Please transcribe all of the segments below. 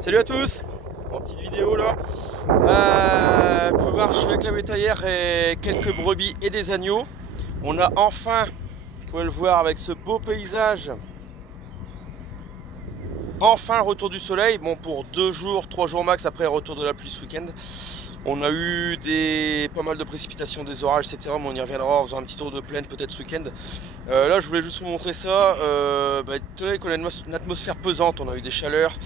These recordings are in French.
Salut à tous, en petite vidéo là. Vous pouvez voir, je suis avec la bétaillère et quelques brebis et des agneaux. On a enfin, vous pouvez le voir avec ce beau paysage, enfin le retour du soleil. Bon, pour 2 jours, 3 jours max après le retour de la pluie ce week-end. On a eu pas mal de précipitations, des orages, etc. Mais on y reviendra en faisant un petit tour de plaine peut-être ce week-end. Là, je voulais juste vous montrer ça. Tenez qu'on a une atmosphère pesante, on a eu des chaleurs.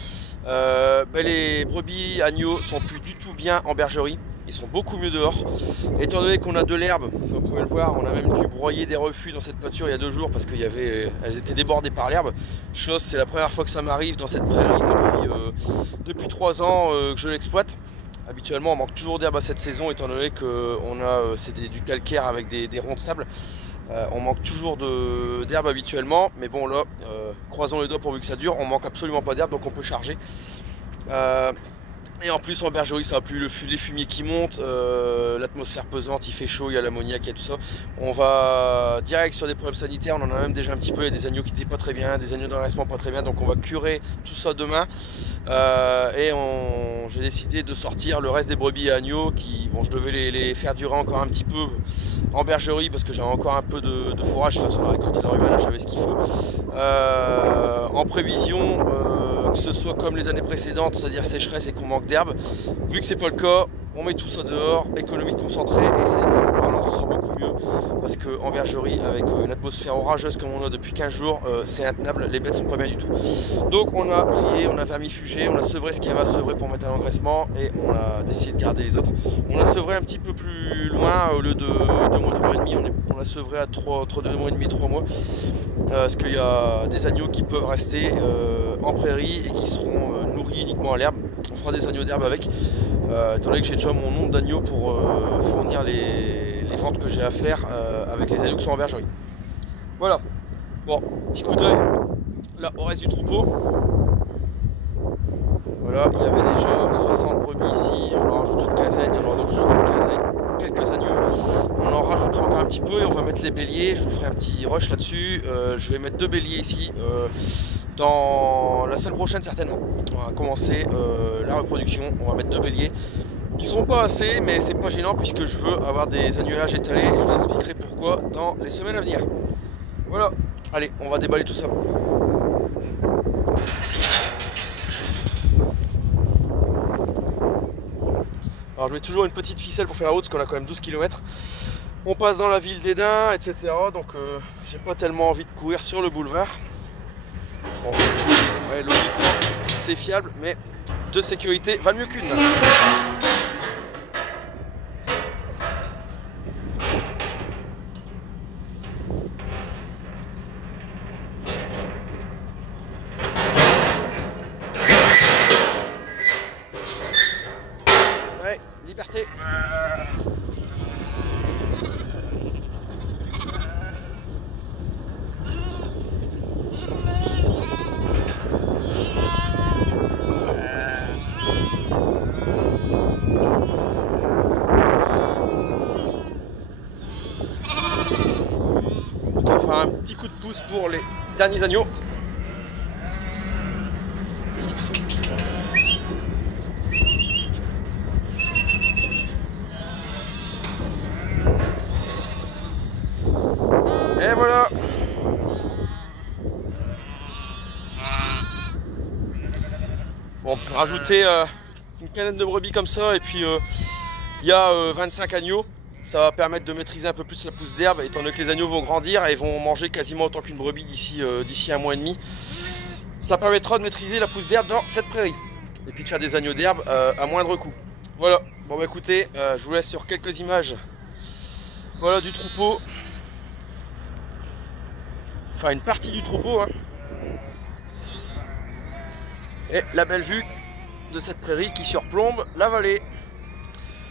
Les brebis, agneaux sont plus du tout bien en bergerie. Ils sont beaucoup mieux dehors. Étant donné qu'on a de l'herbe, vous pouvez le voir, on a même dû broyer des refus dans cette pâture il y a 2 jours parce qu'elles étaient débordées par l'herbe. C'est la première fois que ça m'arrive dans cette prairie depuis 3 ans que je l'exploite. Habituellement, on manque toujours d'herbe à cette saison, étant donné que c'est du calcaire avec des ronds de sable. On manque toujours d'herbe habituellement, mais bon là, croisons les doigts pourvu que ça dure. On manque absolument pas d'herbe, donc on peut charger. Et en plus en bergerie, ça va plus les fumiers qui montent, l'atmosphère pesante, il fait chaud, il y a l'ammoniac, il y a tout ça. On va direct sur des problèmes sanitaires, on en a même déjà un petit peu, il y a des agneaux qui n'étaient pas très bien, des agneaux d'enracinement pas très bien, donc on va curer tout ça demain. J'ai décidé de sortir le reste des brebis et agneaux qui, bon, je devais les faire durer encore un petit peu en bergerie parce que j'avais encore un peu de fourrage. De toute façon, la récolte et le ruminage, j'avais ce qu'il faut. En prévision que ce soit comme les années précédentes, c'est-à-dire sécheresse et qu'on manque d'herbe. Vu que c'est pas le cas, on met tout ça dehors, économie de concentré, et sanitairement parlant, ce sera beaucoup mieux parce qu'en bergerie, avec une atmosphère orageuse comme on a depuis 15 jours, c'est intenable, les bêtes sont pas bien du tout. Donc on a trié, on a vermifugé, on a sevré ce qu'il y avait à sevrer pour mettre un engraissement et on a décidé de garder les autres. On a sevré un petit peu plus loin, au lieu de 2 mois, 2 mois et demi, on a sevré à entre 2 mois et demi et 3 mois. Parce qu'il y a des agneaux qui peuvent rester en prairie et qui seront nourris uniquement à l'herbe. On fera des agneaux d'herbe avec, étant donné que j'ai déjà mon nombre d'agneaux pour fournir les ventes que j'ai à faire avec les agneaux qui sont en bergerie. Voilà, bon, petit coup d'œil là au reste du troupeau. Voilà, il y avait déjà 60 brebis ici, on en rajoute une quinzaine, il y en aura d'autres une quinzaine, quelques agneaux. On en rajoutera encore un petit peu et on va mettre les béliers. Je vous ferai un petit rush là-dessus. Je vais mettre 2 béliers ici dans la semaine prochaine certainement. On va commencer la reproduction. On va mettre 2 béliers qui seront pas assez, mais c'est pas gênant puisque je veux avoir des agnelages étalés et je vous expliquerai pourquoi dans les semaines à venir. Voilà, allez, on va déballer tout ça. Alors je mets toujours une petite ficelle pour faire la route parce qu'on a quand même 12 km. On passe dans la ville d'Edin, etc. Donc j'ai pas tellement envie de courir sur le boulevard. Bon, ouais, logiquement c'est fiable, mais de sécurité valent mieux qu'une. Ouais, liberté. Donc on va faire un petit coup de pouce pour les derniers agneaux. Et voilà. Bon, on peut rajouter une canette de brebis comme ça et puis il y a 25 agneaux. Ça va permettre de maîtriser un peu plus la pousse d'herbe, étant donné que les agneaux vont grandir et vont manger quasiment autant qu'une brebis d'ici 1 mois et demi. Ça permettra de maîtriser la pousse d'herbe dans cette prairie. Et puis de faire des agneaux d'herbe à moindre coût. Voilà, bon bah écoutez, je vous laisse sur quelques images. Voilà du troupeau. Enfin une partie du troupeau, hein. Et la belle vue de cette prairie qui surplombe la vallée.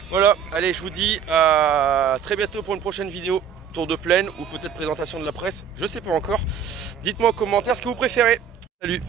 Voilà, allez, je vous dis à très bientôt pour une prochaine vidéo, tour de plaine ou peut-être présentation de la presse, je sais pas encore. Dites-moi en commentaire ce que vous préférez. Salut!